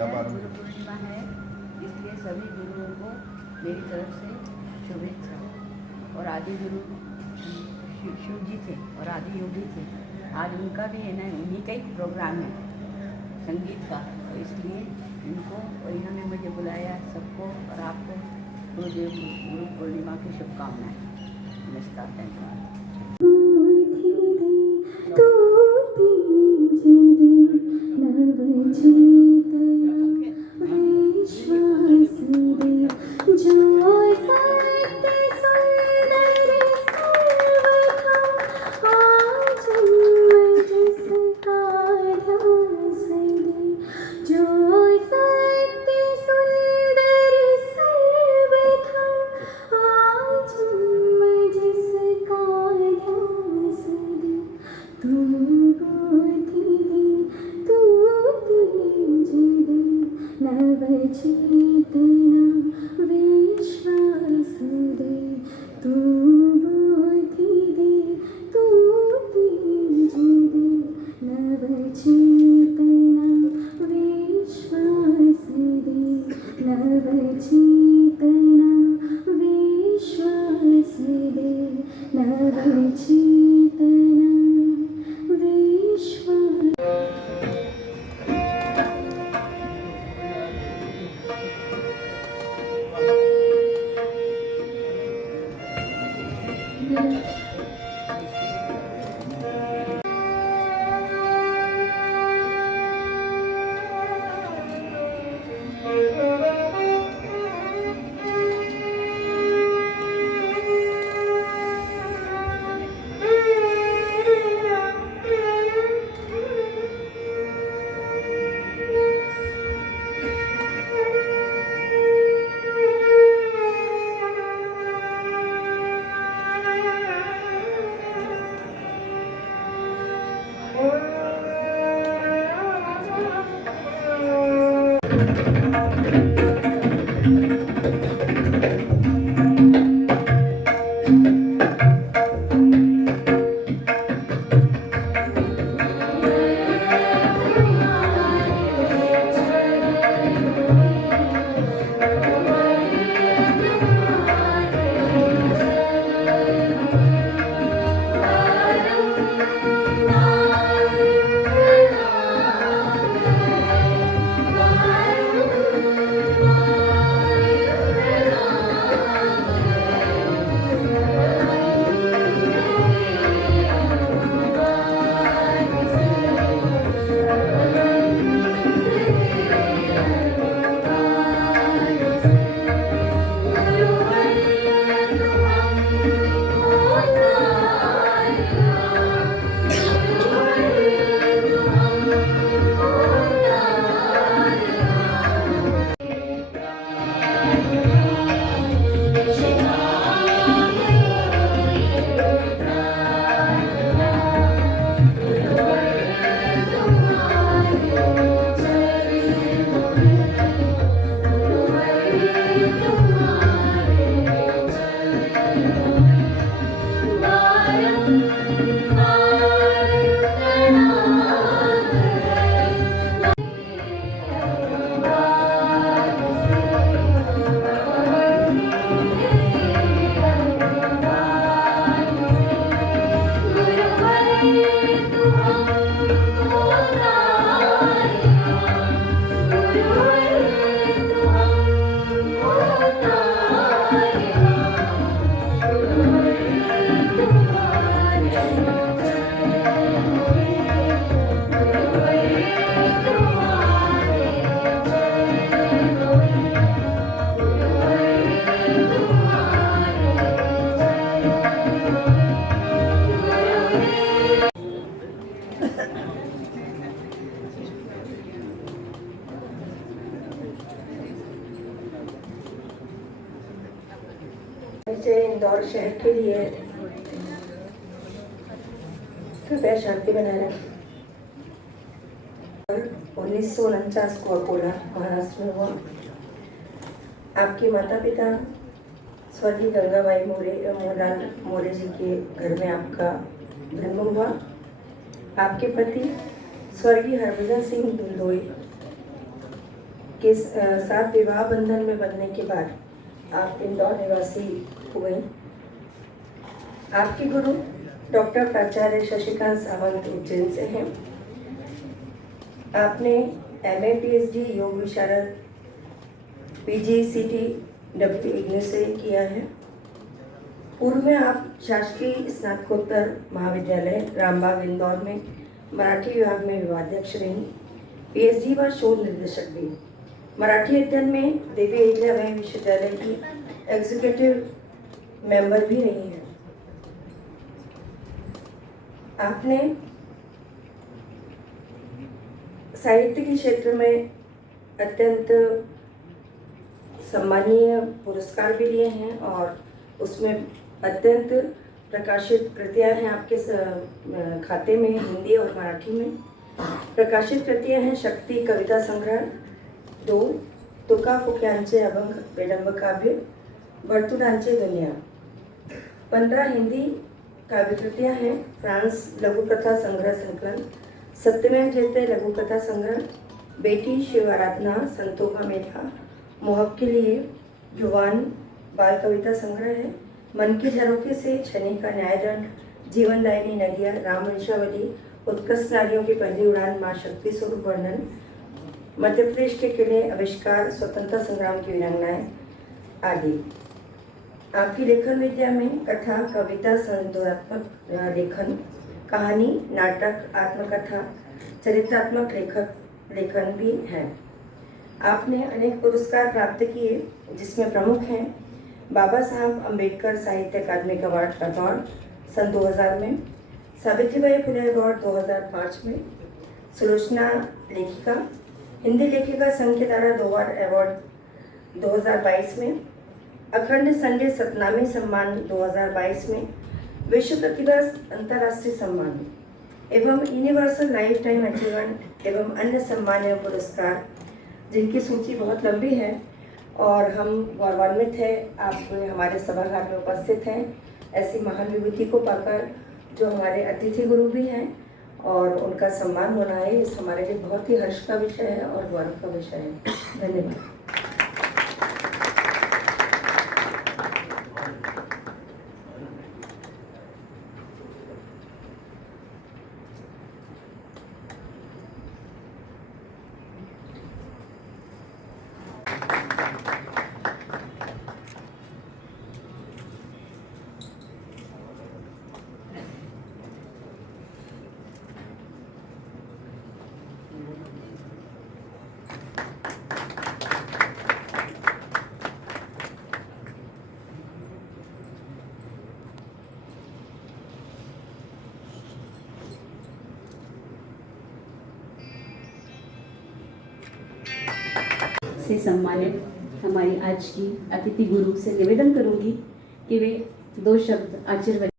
गुरु पूर्णिमा है, इसलिए सभी गुरुओं को मेरी तरफ से शुभेच्छा। और आदि गुरु शिव जी थे और आदि योगी थे, आज उनका भी है ना, उन्हीं का ही प्रोग्राम है संगीत का, तो इसलिए इनको और इन्होंने मुझे बुलाया, सबको और आपको गुरु पूर्णिमा की शुभकामनाएं। नमस्कार, धन्यवाद। इंदौर शहर के लिए कृपया शांति बनाए रखें। 1949 को अकोला महाराष्ट्र में हुआ। आपके माता पिता स्वर्गीय गंगाबाई मोराल मोरे जी के घर में आपका जन्म हुआ। आपके पति स्वर्गीय हरभजन सिंह दुल्दोई के साथ विवाह बंधन में बंधने के बाद आप इंदौर निवासी हुए। आपके गुरु डॉक्टर प्राचार्य शशिकांत सावंत उज्जैन से हैं। आपने MA PhD योग विशारद PGCT इग्नू से किया है। पूर्व में आप शासकीय स्नातकोत्तर महाविद्यालय रामबाग इंदौर में मराठी विभाग में विभागाध्यक्ष रही। PhD व शोध निर्देशक भी। मराठी अध्ययन में देवी अहिल्याबाई विश्वविद्यालय की एग्जीक्यूटिव मेंबर भी रही हैं। आपने साहित्य के क्षेत्र में अत्यंत सम्मानीय पुरस्कार भी लिए हैं और उसमें अत्यंत प्रकाशित कृतियां हैं आपके खाते में हिंदी और मराठी में। प्रकाशित कृतियां हैं शक्ति कविता संग्रह 2, तुका फुक्यांचे अभंग विडंब काव्य, भरतुरांचे दुनिया। 15 हिंदी काव्य कृतियां हैं फ्रांस लघु कथा संग्रह संकलन, सत्यमेव जयते लघु कथा संग्रह, बेटी शिव आराधना, संतों का मेला, मोहब के लिए, जुवान बाल कविता संग्रह है, मन के झरोखे से, शनि का न्यायदंड, जीवनदायिनी नदिया, राम वंशावली, उत्कृष्ट नारियों की पहली उड़ान, माँ शक्ति स्वरूप वर्णन, मध्य प्रदेश के किले, आविष्कार, स्वतंत्रता संग्राम की वीरांगनाएं आदि। आपकी लेखन विद्या में कथा, कविता, संदेशात्मक लेखन, कहानी, नाटक, आत्मकथा, चरित्रात्मक लेखन भी है। आपने अनेक पुरस्कार प्राप्त किए जिसमें प्रमुख हैं बाबा साहब अम्बेडकर साहित्य अकादमी अवार्ड अवार्ड सन 2000 में, सावित्रीबाई फुले अवार्ड 2005 में, सुलोचना लेखिका, हिंदी लेखिका संघ के द्वारा 2 बार अवार्ड 2022 में, अखंड संजय सतनामी सम्मान 2022 में, विश्व प्रतिभा अंतर्राष्ट्रीय सम्मान एवं यूनिवर्सल लाइफ टाइम अचीवमेंट एवं अन्य सम्मान एवं पुरस्कार जिनकी सूची बहुत लंबी है और हम गौरवान्वित हैं आप हमारे सभागार में उपस्थित हैं ऐसी महान विभूति को पाकर, जो हमारे अतिथि गुरु भी हैं और उनका सम्मान होना है इस हमारे लिए बहुत ही हर्ष का विषय है और गौरव का विषय है। धन्यवाद। से सम्मानित हमारी आज की अतिथि गुरु से निवेदन करूंगी कि वे 2 शब्द आशीर्वाद